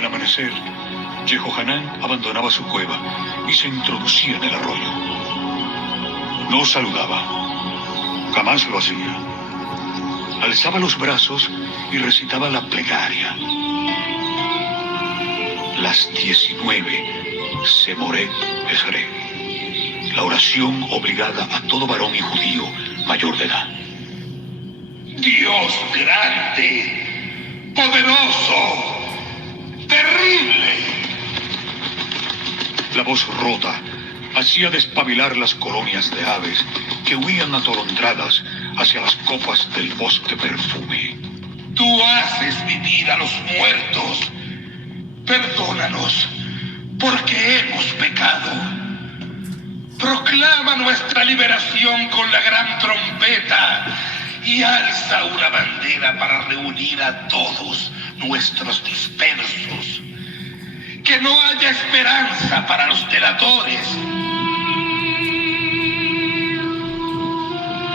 Al amanecer, Yehohanán abandonaba su cueva y se introducía en el arroyo. No saludaba, jamás lo hacía. Alzaba los brazos y recitaba la plegaria. Las 19 Semoret Esrei, la oración obligada a todo varón y judío mayor de edad. Dios grande, poderoso, terrible. La voz rota hacía despabilar las colonias de aves que huían atolondradas hacia las copas del bosque perfume. Tú haces vivir a los muertos. Perdónanos, porque hemos pecado. Proclama nuestra liberación con la gran trompeta y alza una bandera para reunir a todos nuestros dispersos. Que no haya esperanza para los delatores.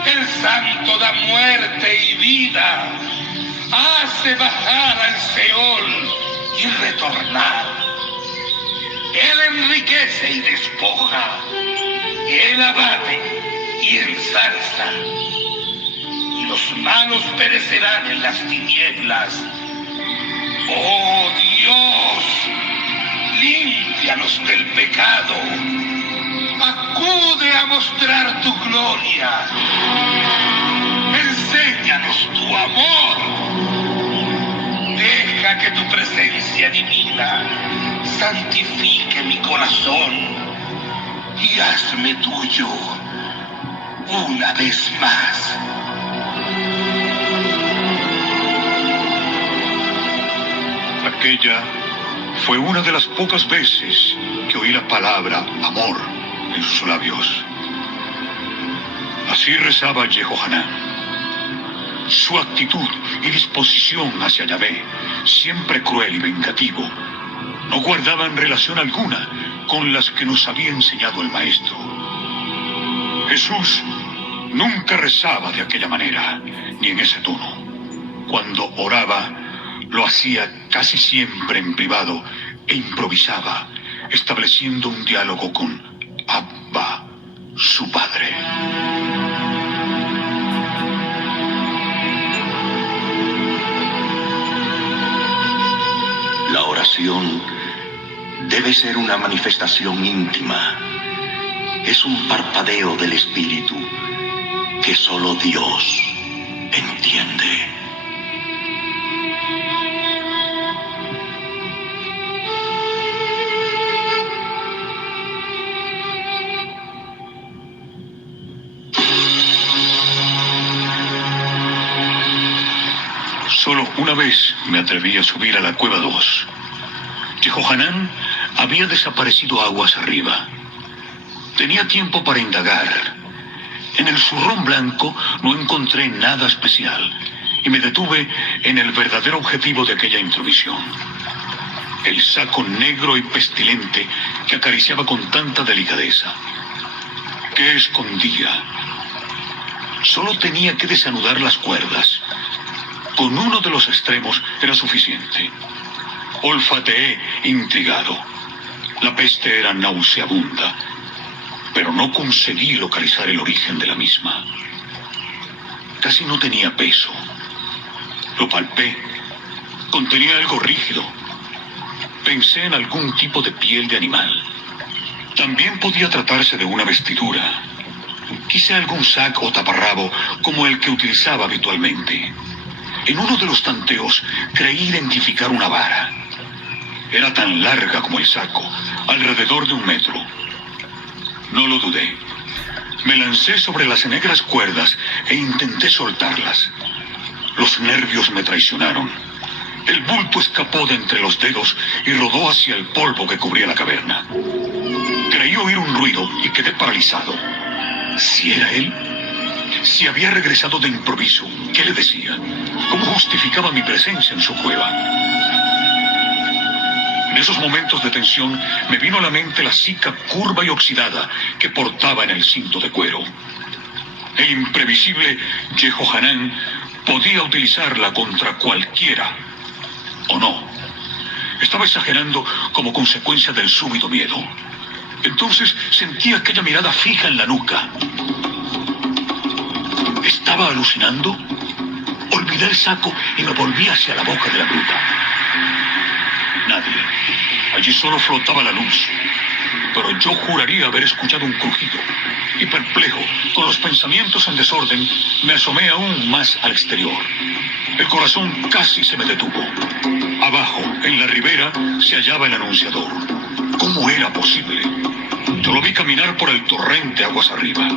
El santo da muerte y vida, hace bajar al Seol y retornar. Él enriquece y despoja, él abate y ensalza. Y los malos perecerán en las tinieblas. ¡Oh Dios! Límpianos del pecado. Acude a mostrar tu gloria. Enséñanos tu amor. Deja que tu presencia divina santifique mi corazón y hazme tuyo una vez más. Aquella fue una de las pocas veces que oí la palabra amor en sus labios. Así rezaba Yehohanán. Su actitud y disposición hacia Yahvé, siempre cruel y vengativo, no guardaban relación alguna con las que nos había enseñado el Maestro. Jesús nunca rezaba de aquella manera, ni en ese tono. Cuando oraba, lo hacía casi siempre en privado e improvisaba, estableciendo un diálogo con Abba, su padre. La oración debe ser una manifestación íntima. Es un parpadeo del espíritu que solo Dios entiende. Solo una vez me atreví a subir a la cueva 2. Yehohanán había desaparecido aguas arriba. Tenía tiempo para indagar. En el zurrón blanco no encontré nada especial y me detuve en el verdadero objetivo de aquella intromisión. El saco negro y pestilente que acariciaba con tanta delicadeza. ¿Qué escondía? Solo tenía que desanudar las cuerdas. Con uno de los extremos era suficiente. Olfateé intrigado. La peste era nauseabunda, pero no conseguí localizar el origen de la misma. Casi no tenía peso. Lo palpé. Contenía algo rígido. Pensé en algún tipo de piel de animal. También podía tratarse de una vestidura. Quizá algún saco o taparrabo como el que utilizaba habitualmente. En uno de los tanteos creí identificar una vara. Era tan larga como el saco, alrededor de 1 metro. No lo dudé. Me lancé sobre las negras cuerdas e intenté soltarlas. Los nervios me traicionaron. El bulto escapó de entre los dedos y rodó hacia el polvo que cubría la caverna. Creí oír un ruido y quedé paralizado. ¿Si era él? Si había regresado de improviso, ¿qué le decía? ¿Cómo justificaba mi presencia en su cueva? En esos momentos de tensión me vino a la mente la sica curva y oxidada que portaba en el cinto de cuero. El imprevisible Yehohanán podía utilizarla contra cualquiera, o no. Estaba exagerando como consecuencia del súbito miedo. Entonces sentí aquella mirada fija en la nuca. ¿Estaba alucinando? Olvidé el saco y me volví hacia la boca de la gruta. Nadie. Allí solo flotaba la luz. Pero yo juraría haber escuchado un crujido. Y perplejo, con los pensamientos en desorden, me asomé aún más al exterior. El corazón casi se me detuvo. Abajo, en la ribera, se hallaba el anunciador. ¿Cómo era posible? Yo lo vi caminar por el torrente aguas arriba.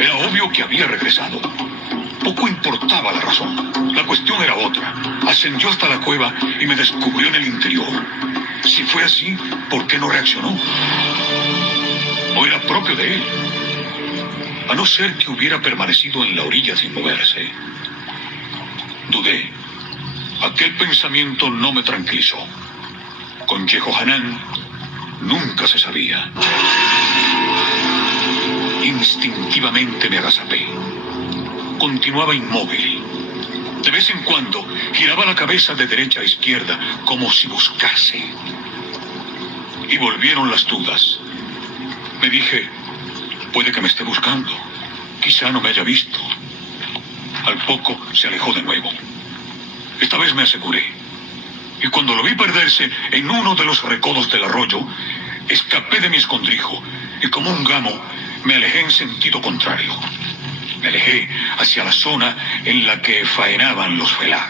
Era obvio que había regresado. Poco importaba la razón. La cuestión era otra. Ascendió hasta la cueva y me descubrió en el interior. Si fue así, ¿por qué no reaccionó? ¿O era propio de él? A no ser que hubiera permanecido en la orilla sin moverse. Dudé. Aquel pensamiento no me tranquilizó. Con Yehohanan nunca se sabía. Instintivamente me agazapé. Continuaba inmóvil. De vez en cuando giraba la cabeza de derecha a izquierda como si buscase. Y volvieron las dudas. Me dije, puede que me esté buscando. Quizá no me haya visto. Al poco se alejó de nuevo. Esta vez me aseguré. Y cuando lo vi perderse en uno de los recodos del arroyo, escapé de mi escondrijo y como un gamo me alejé en sentido contrario. Me alejé hacia la zona en la que faenaban los felá.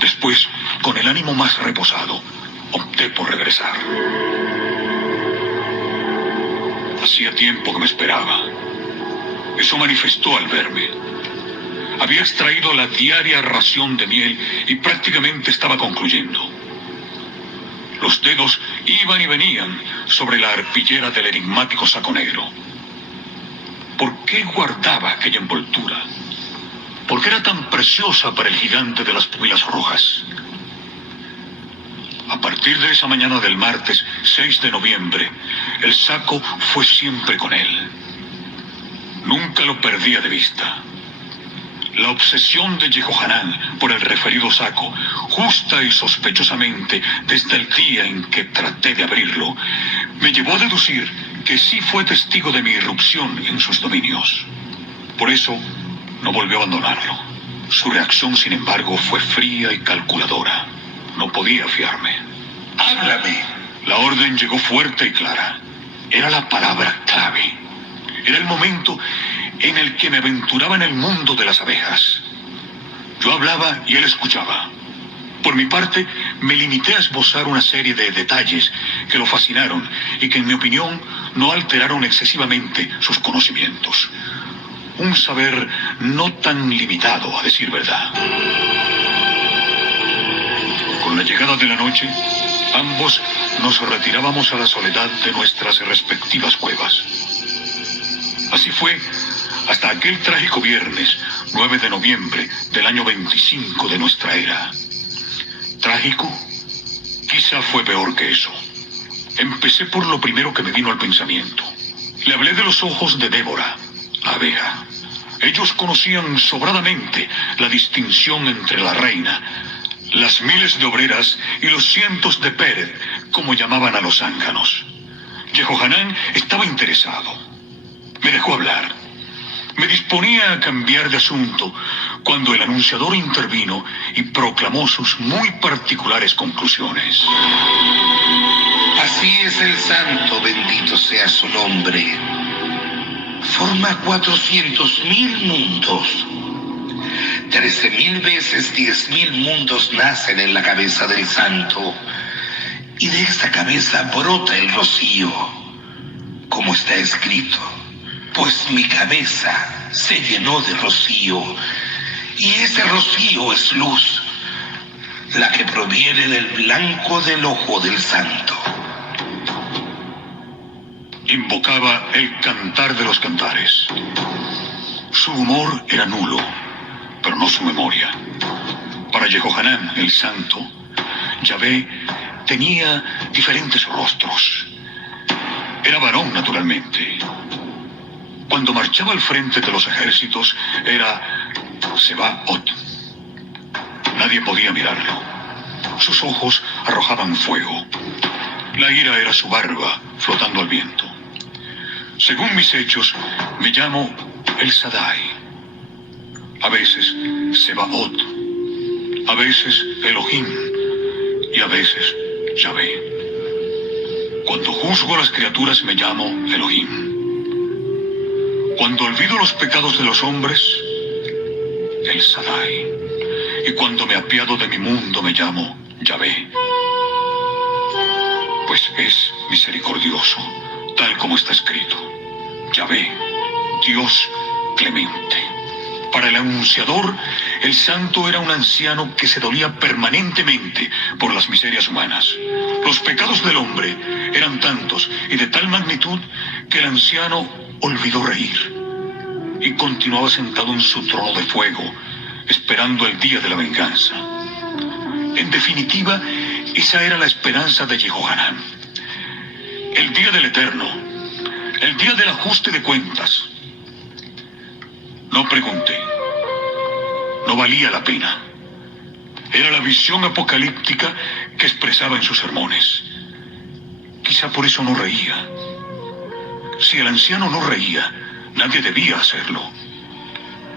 Después, con el ánimo más reposado, opté por regresar. Hacía tiempo que me esperaba. Eso manifestó al verme. Había extraído la diaria ración de miel y prácticamente estaba concluyendo. Los dedos iban y venían sobre la arpillera del enigmático saco negro. ¿Por qué guardaba aquella envoltura? ¿Por qué era tan preciosa para el gigante de las pupilas rojas? A partir de esa mañana del martes 6 de noviembre, el saco fue siempre con él. Nunca lo perdía de vista. La obsesión de Yehohanan por el referido saco, justa y sospechosamente desde el día en que traté de abrirlo, me llevó a deducir que sí fue testigo de mi irrupción en sus dominios. Por eso, no volvió a abandonarlo. Su reacción, sin embargo, fue fría y calculadora. No podía fiarme. ¡Háblame! La orden llegó fuerte y clara. Era la palabra clave. Era el momento en el que me aventuraba en el mundo de las abejas. Yo hablaba y él escuchaba. Por mi parte, me limité a esbozar una serie de detalles que lo fascinaron y que, en mi opinión, no alteraron excesivamente sus conocimientos. Un saber no tan limitado, a decir verdad. Con la llegada de la noche, ambos nos retirábamos a la soledad de nuestras respectivas cuevas. Así fue hasta aquel trágico viernes 9 de noviembre del año 25 de nuestra era. ¿Trágico? Quizá fue peor que eso. Empecé por lo primero que me vino al pensamiento. Le hablé de los ojos de Débora, la abeja. Ellos conocían sobradamente la distinción entre la reina, las miles de obreras y los cientos de Pérez, como llamaban a los zánganos. Yehohanan estaba interesado. Me dejó hablar. Me disponía a cambiar de asunto cuando el anunciador intervino y proclamó sus muy particulares conclusiones. Así es el santo, bendito sea su nombre. Forma 400.000 mundos. 13.000 veces 10.000 mundos nacen en la cabeza del santo. Y de esta cabeza brota el rocío, como está escrito. Pues mi cabeza se llenó de rocío, y ese rocío es luz, la que proviene del blanco del ojo del santo. Invocaba el cantar de los cantares. Su humor era nulo, pero no su memoria. Para Yehohanan, el santo, Yahvé tenía diferentes rostros. Era varón, naturalmente. Cuando marchaba al frente de los ejércitos, era Sebaot. Nadie podía mirarlo. Sus ojos arrojaban fuego. La ira era su barba flotando al viento. Según mis hechos, me llamo El Shaddai. A veces Sebaot, a veces Elohim y a veces Yahvé. Cuando juzgo a las criaturas me llamo Elohim. Cuando olvido los pecados de los hombres, El Shaddai. Y cuando me apiado de mi mundo me llamo Yahvé. Pues es misericordioso, tal como está escrito. Yahvé, Dios clemente. Para el anunciador, el santo era un anciano que se dolía permanentemente por las miserias humanas. Los pecados del hombre eran tantos y de tal magnitud que el anciano olvidó reír y continuaba sentado en su trono de fuego, esperando el día de la venganza. En definitiva, esa era la esperanza de Jehohanán. El día del Eterno, el día del ajuste de cuentas. No pregunté. No valía la pena. Era la visión apocalíptica que expresaba en sus sermones. Quizá por eso no reía. Si el anciano no reía, nadie debía hacerlo.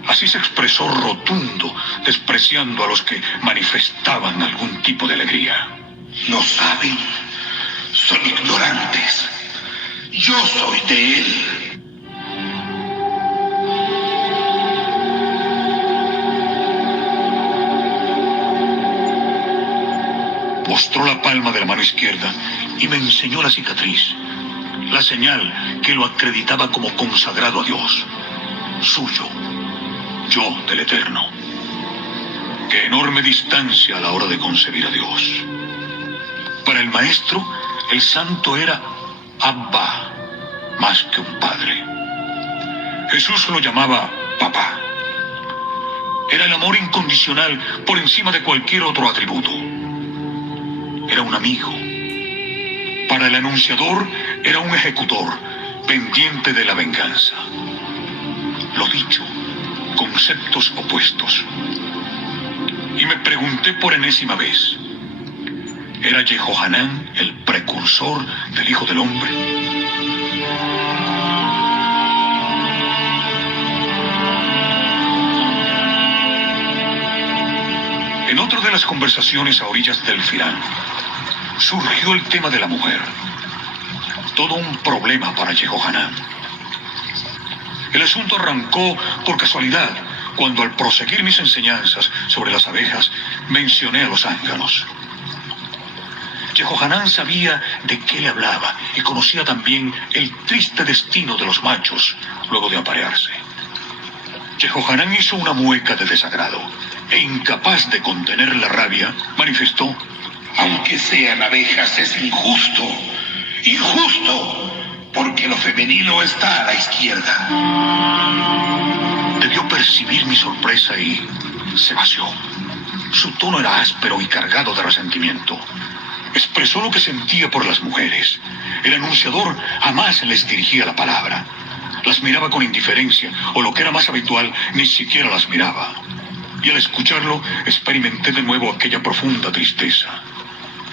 Así se expresó rotundo, despreciando a los que manifestaban algún tipo de alegría. No saben, son ignorantes. Yo soy de él. Mostró la palma de la mano izquierda y me enseñó la cicatriz, la señal que lo acreditaba como consagrado a Dios, suyo, yo del Eterno. Qué enorme distancia a la hora de concebir a Dios. Para el maestro, el santo era Abba, más que un padre. Jesús lo llamaba papá. Era el amor incondicional por encima de cualquier otro atributo. Era un amigo. Para el anunciador era un ejecutor pendiente de la venganza. Lo dicho, conceptos opuestos. Y me pregunté por enésima vez, ¿era Jehohanán el precursor del Hijo del Hombre? En otra de las conversaciones a orillas del Firán, surgió el tema de la mujer. Todo un problema para Jehohanán. El asunto arrancó por casualidad, cuando al proseguir mis enseñanzas sobre las abejas, mencioné a los zánganos. Jehohanán sabía de qué le hablaba y conocía también el triste destino de los machos luego de aparearse. Jehohanán hizo una mueca de desagrado e, incapaz de contener la rabia, manifestó: aunque sean abejas, es injusto. Injusto, porque lo femenino está a la izquierda. Debió percibir mi sorpresa y se vació. Su tono era áspero y cargado de resentimiento. Expresó lo que sentía por las mujeres. El anunciador jamás les dirigía la palabra. Las miraba con indiferencia, o lo que era más habitual, ni siquiera las miraba. Y al escucharlo, experimenté de nuevo aquella profunda tristeza.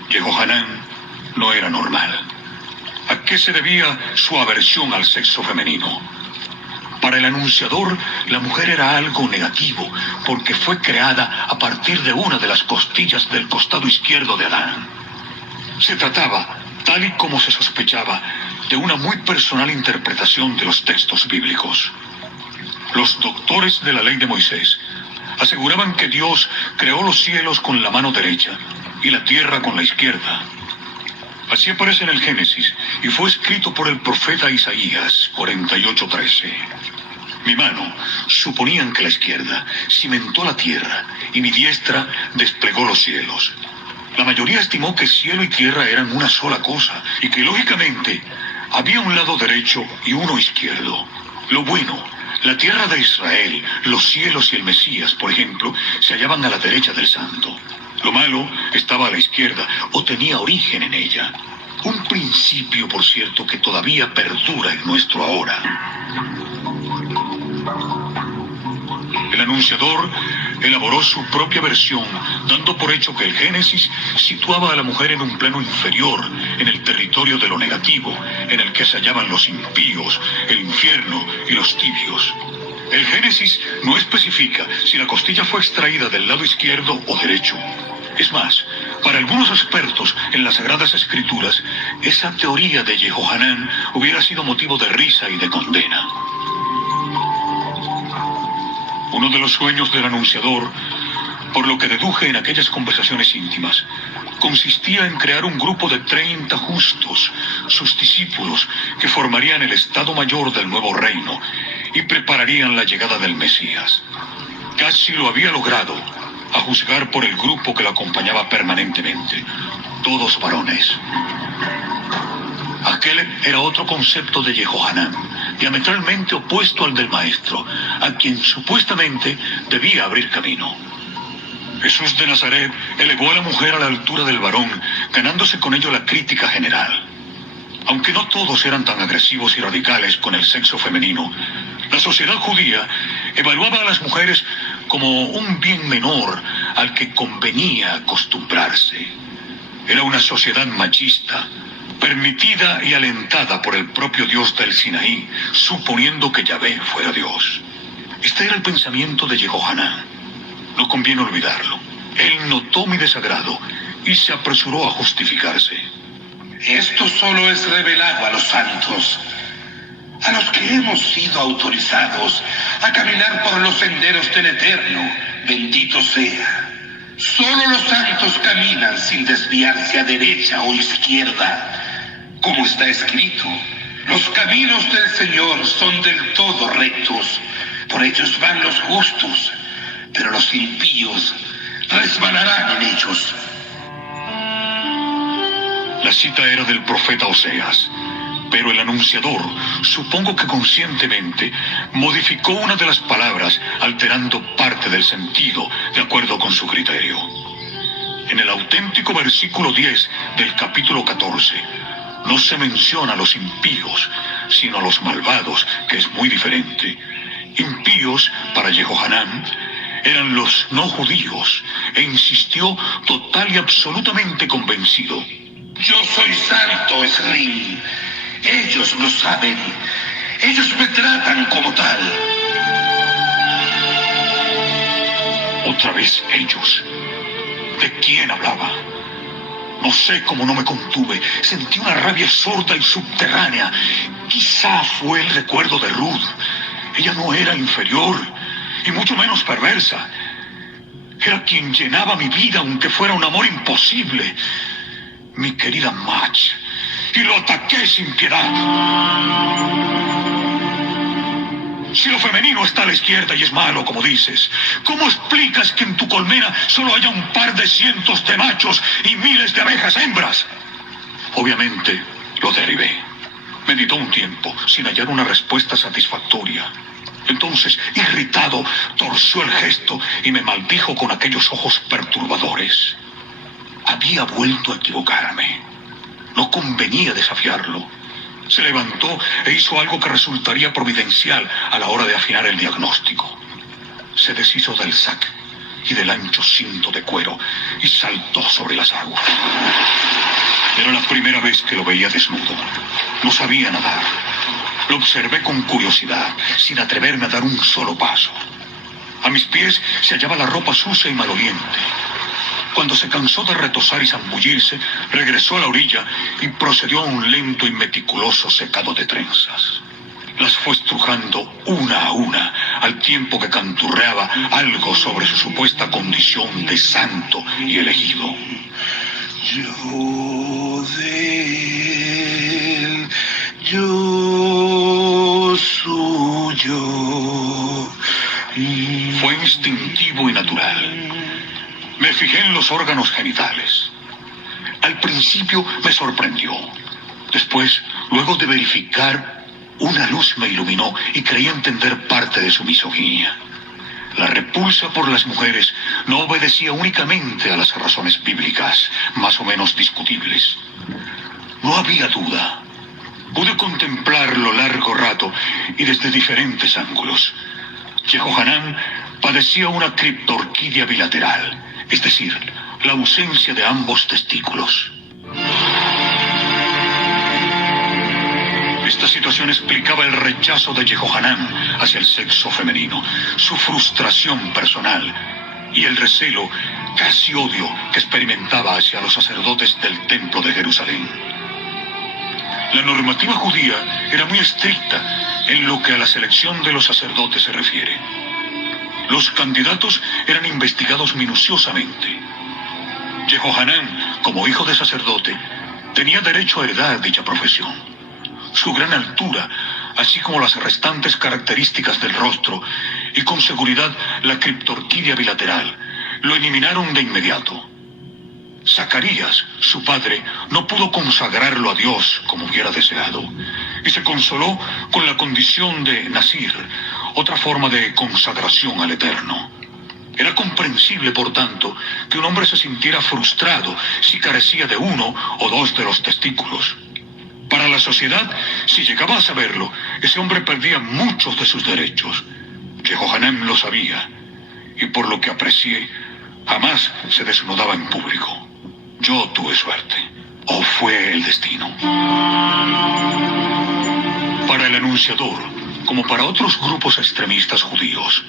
Jehohanán no era normal. ¿A qué se debía su aversión al sexo femenino? Para el anunciador, la mujer era algo negativo, porque fue creada a partir de una de las costillas del costado izquierdo de Adán. Se trataba, tal y como se sospechaba, de una muy personal interpretación de los textos bíblicos. Los doctores de la ley de Moisés aseguraban que Dios creó los cielos con la mano derecha y la tierra con la izquierda. Así aparece en el Génesis y fue escrito por el profeta Isaías 48:13. Mi mano, suponían que la izquierda, cimentó la tierra y mi diestra desplegó los cielos. La mayoría estimó que cielo y tierra eran una sola cosa y que, lógicamente, había un lado derecho y uno izquierdo. Lo bueno, la tierra de Israel, los cielos y el Mesías, por ejemplo, se hallaban a la derecha del santo. Lo malo estaba a la izquierda, o tenía origen en ella. Un principio, por cierto, que todavía perdura en nuestro ahora. El anunciador elaboró su propia versión, dando por hecho que el Génesis situaba a la mujer en un plano inferior, en el territorio de lo negativo, en el que se hallaban los impíos, el infierno y los tibios. El Génesis no especifica si la costilla fue extraída del lado izquierdo o derecho. Es más, para algunos expertos en las Sagradas Escrituras, esa teoría de Yehohanán hubiera sido motivo de risa y de condena. Uno de los sueños del anunciador, por lo que deduje en aquellas conversaciones íntimas, consistía en crear un grupo de 30 justos, sus discípulos, que formarían el Estado Mayor del nuevo reino y prepararían la llegada del Mesías. Casi lo había logrado, a juzgar por el grupo que lo acompañaba permanentemente, todos varones. Aquel era otro concepto de Yehohanán, diametralmente opuesto al del maestro, a quien supuestamente debía abrir camino. Jesús de Nazaret elevó a la mujer a la altura del varón, ganándose con ello la crítica general. Aunque no todos eran tan agresivos y radicales con el sexo femenino, la sociedad judía evaluaba a las mujeres como un bien menor al que convenía acostumbrarse. Era una sociedad machista, permitida y alentada por el propio Dios del Sinaí, suponiendo que Yahvé fuera Dios. Este era el pensamiento de Yehohanán. No conviene olvidarlo. Él notó mi desagrado y se apresuró a justificarse. Esto solo es revelado a los santos, a los que hemos sido autorizados a caminar por los senderos del Eterno. Bendito sea. Solo los santos caminan sin desviarse a derecha o izquierda. Como está escrito, los caminos del Señor son del todo rectos. Por ellos van los justos, pero los impíos resbalarán en ellos. La cita era del profeta Oseas, pero el anunciador, supongo que conscientemente, modificó una de las palabras, alterando parte del sentido, de acuerdo con su criterio. En el auténtico versículo 10 del capítulo 14, no se menciona a los impíos, sino a los malvados, que es muy diferente. Impíos, para Yehohanán, eran los no judíos, e insistió total y absolutamente convencido. Yo soy santo, Esrim. Ellos lo saben. Ellos me tratan como tal. Otra vez ellos. ¿De quién hablaba? No sé cómo no me contuve. Sentí una rabia sorda y subterránea. Quizá fue el recuerdo de Ruth. Ella no era inferior, y mucho menos perversa. Era quien llenaba mi vida, aunque fuera un amor imposible. Mi querida Match. Y lo ataqué sin piedad. Si lo femenino está a la izquierda y es malo, como dices, ¿cómo explicas que en tu colmena solo haya un par de cientos de machos y miles de abejas hembras? Obviamente, lo derribé. Meditó un tiempo, sin hallar una respuesta satisfactoria. Entonces, irritado, torció el gesto y me maldijo con aquellos ojos perturbadores. Había vuelto a equivocarme. No convenía desafiarlo. Se levantó e hizo algo que resultaría providencial a la hora de afinar el diagnóstico. Se deshizo del sac y del ancho cinto de cuero y saltó sobre las aguas. Era la primera vez que lo veía desnudo. No sabía nadar. Lo observé con curiosidad, sin atreverme a dar un solo paso. A mis pies se hallaba la ropa sucia y maloliente. Cuando se cansó de retosar y zambullirse, regresó a la orilla y procedió a un lento y meticuloso secado de trenzas. Las fue estrujando una a una, al tiempo que canturreaba algo sobre su supuesta condición de santo y elegido. Yo de él, yo suyo. Fue instintivo y natural. Me fijé en los órganos genitales. Al principio me sorprendió. Después, luego de verificar, una luz me iluminó y creí entender parte de su misoginia. La repulsa por las mujeres no obedecía únicamente a las razones bíblicas, más o menos discutibles. No había duda. Pude contemplarlo largo rato y desde diferentes ángulos. Yehohanán padecía una criptorquidia bilateral, es decir, la ausencia de ambos testículos. Esta situación explicaba el rechazo de Jehohanán hacia el sexo femenino, su frustración personal y el recelo, casi odio, que experimentaba hacia los sacerdotes del Templo de Jerusalén. La normativa judía era muy estricta en lo que a la selección de los sacerdotes se refiere. Los candidatos eran investigados minuciosamente. Jehohanán, como hijo de sacerdote, tenía derecho a heredar dicha profesión. Su gran altura, así como las restantes características del rostro, y con seguridad la criptorquidia bilateral, lo eliminaron de inmediato. Zacarías, su padre, no pudo consagrarlo a Dios como hubiera deseado, y se consoló con la condición de Nazir, otra forma de consagración al Eterno. Era comprensible, por tanto, que un hombre se sintiera frustrado si carecía de uno o dos de los testículos. Para la sociedad, si llegaba a saberlo, ese hombre perdía muchos de sus derechos. Jehohanán lo sabía, y por lo que aprecié, jamás se desnudaba en público. Yo tuve suerte, o fue el destino. Para el anunciador, como para otros grupos extremistas judíos,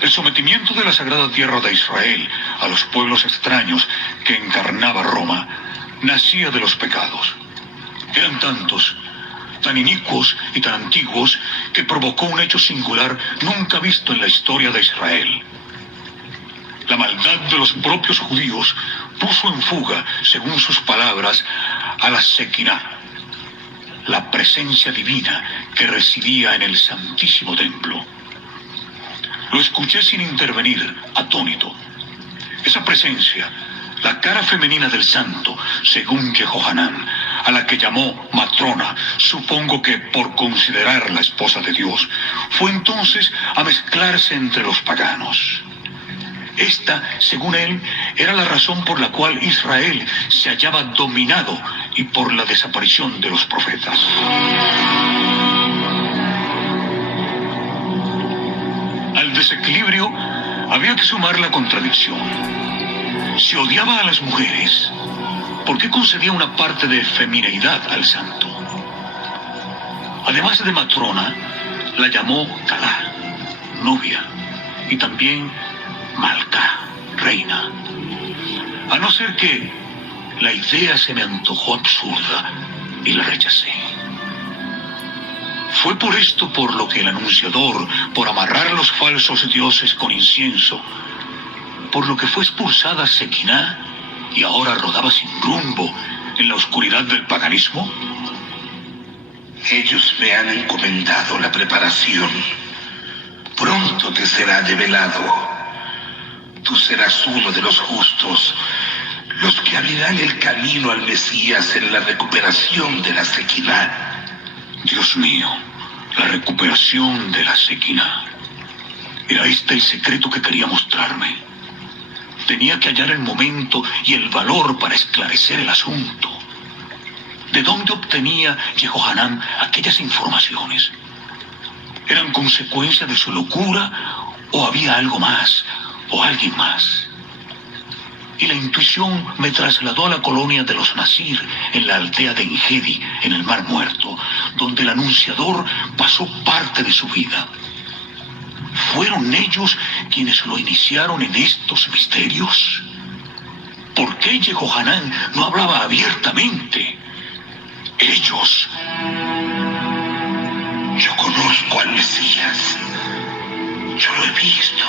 el sometimiento de la sagrada tierra de Israel a los pueblos extraños que encarnaba Roma nacía de los pecados. Eran tantos, tan inicuos y tan antiguos, que provocó un hecho singular nunca visto en la historia de Israel. La maldad de los propios judíos puso en fuga, según sus palabras, a la Shekinah, la presencia divina que residía en el Santísimo Templo. Lo escuché sin intervenir, atónito. Esa presencia, la cara femenina del santo, según Jehohanán, a la que llamó matrona, supongo que por considerar la esposa de Dios, fue entonces a mezclarse entre los paganos. Esta, según él, era la razón por la cual Israel se hallaba dominado y por la desaparición de los profetas. Al desequilibrio había que sumar la contradicción. Si odiaba a las mujeres, ¿por qué concedía una parte de femineidad al santo? Además de matrona, la llamó Calá, novia, y también Malca, reina. A no ser que la idea se me antojó absurda y la rechacé. Fue por esto por lo que el anunciador, por amarrar los falsos dioses con incienso, por lo que fue expulsada Shekinah y ahora rodaba sin rumbo en la oscuridad del paganismo. Ellos me han encomendado la preparación. Pronto te será develado. Tú serás uno de los justos, los que abrirán el camino al Mesías en la recuperación de la Shekinah. Dios mío, la recuperación de la Shekinah. Era este el secreto que quería mostrarme. Tenía que hallar el momento y el valor para esclarecer el asunto. ¿De dónde obtenía Jehohanán aquellas informaciones? ¿Eran consecuencia de su locura o había algo más o alguien más? Y la intuición me trasladó a la colonia de los Nazir, en la aldea de Engedi, en el Mar Muerto, donde el anunciador pasó parte de su vida. ¿Fueron ellos quienes lo iniciaron en estos misterios? ¿Por qué Jehohanán no hablaba abiertamente? Ellos. Yo conozco al Mesías. Yo lo he visto.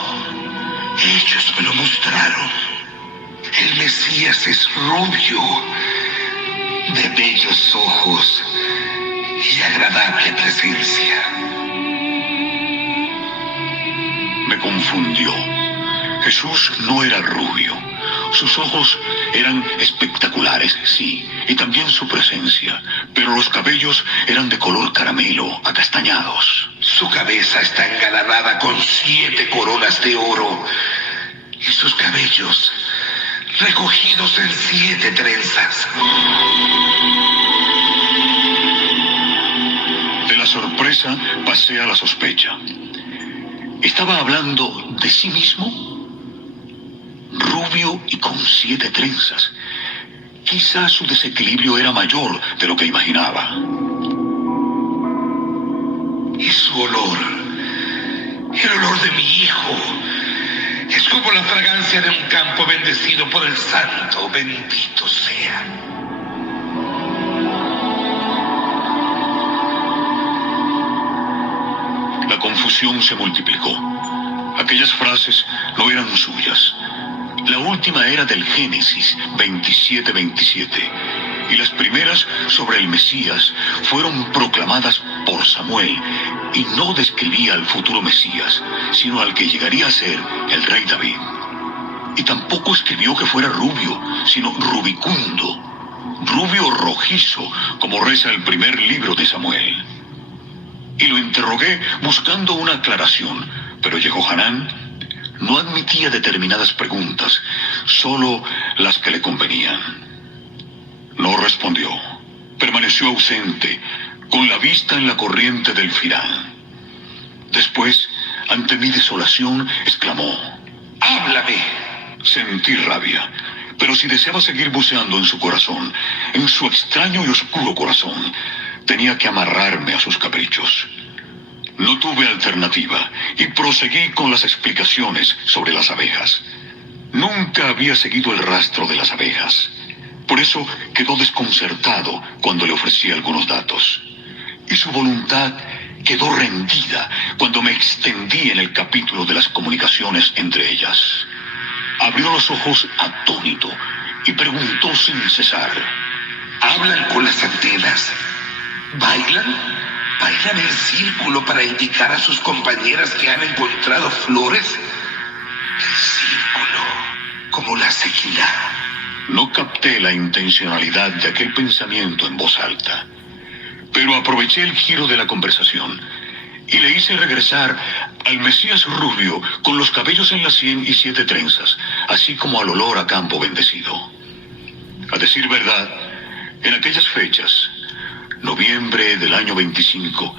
Ellos me lo mostraron. El Mesías es rubio, de bellos ojos y agradable presencia. Me confundió. Jesús no era rubio. Sus ojos eran espectaculares, sí, y también su presencia, pero los cabellos eran de color caramelo, acastañados. Su cabeza está engalanada con 7 coronas de oro y sus cabellos recogidos en 7 trenzas. De la sorpresa pasé a la sospecha. ¿Estaba hablando de sí mismo? Rubio y con 7 trenzas. Quizás su desequilibrio era mayor de lo que imaginaba. Y su olor, el olor de mi hijo, es como la fragancia de un campo bendecido por el santo, bendito sea. La confusión se multiplicó. Aquellas frases no eran suyas. La última era del Génesis 27:27, y las primeras sobre el Mesías fueron proclamadas por Samuel, y no describía al futuro Mesías, sino al que llegaría a ser el rey David. Y tampoco escribió que fuera rubio, sino rubicundo, rubio rojizo, como reza el primer libro de Samuel. Y lo interrogué buscando una aclaración, pero Jehohanán no admitía determinadas preguntas, solo las que le convenían. No respondió. Permaneció ausente, con la vista en la corriente del Firán. Después, ante mi desolación, exclamó: ¡Háblame! Sentí rabia, pero si deseaba seguir buceando en su corazón, en su extraño y oscuro corazón, tenía que amarrarme a sus caprichos. No tuve alternativa y proseguí con las explicaciones sobre las abejas. Nunca había seguido el rastro de las abejas. Por eso quedó desconcertado cuando le ofrecí algunos datos. Y su voluntad quedó rendida cuando me extendí en el capítulo de las comunicaciones entre ellas. Abrió los ojos atónito y preguntó sin cesar: ¿Hablan con las antenas? ¿Bailan? ¿Bailan en círculo para indicar a sus compañeras que han encontrado flores? En círculo, como la sequía. No capté la intencionalidad de aquel pensamiento en voz alta, pero aproveché el giro de la conversación y le hice regresar al Mesías rubio con los cabellos en la sien y 7 trenzas, así como al olor a campo bendecido. A decir verdad, en aquellas fechas, noviembre del año 25,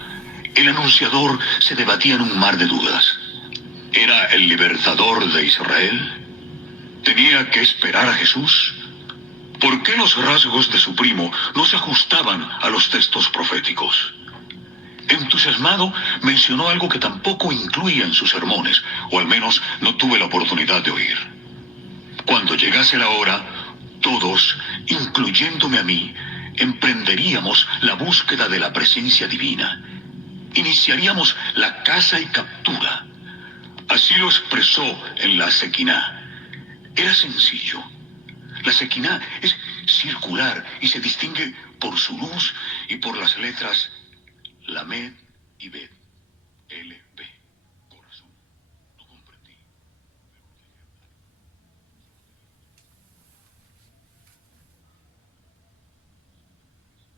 el anunciador se debatía en un mar de dudas. ¿Era el libertador de Israel? ¿Tenía que esperar a Jesús? ¿Por qué los rasgos de su primo no se ajustaban a los textos proféticos? Entusiasmado, mencionó algo que tampoco incluía en sus sermones, o al menos no tuve la oportunidad de oír. Cuando llegase la hora, todos, incluyéndome a mí, emprenderíamos la búsqueda de la presencia divina. Iniciaríamos la caza y captura. Así lo expresó en la Sequiná. Era sencillo. La Sequiná es circular y se distingue por su luz y por las letras Lamed y Bet.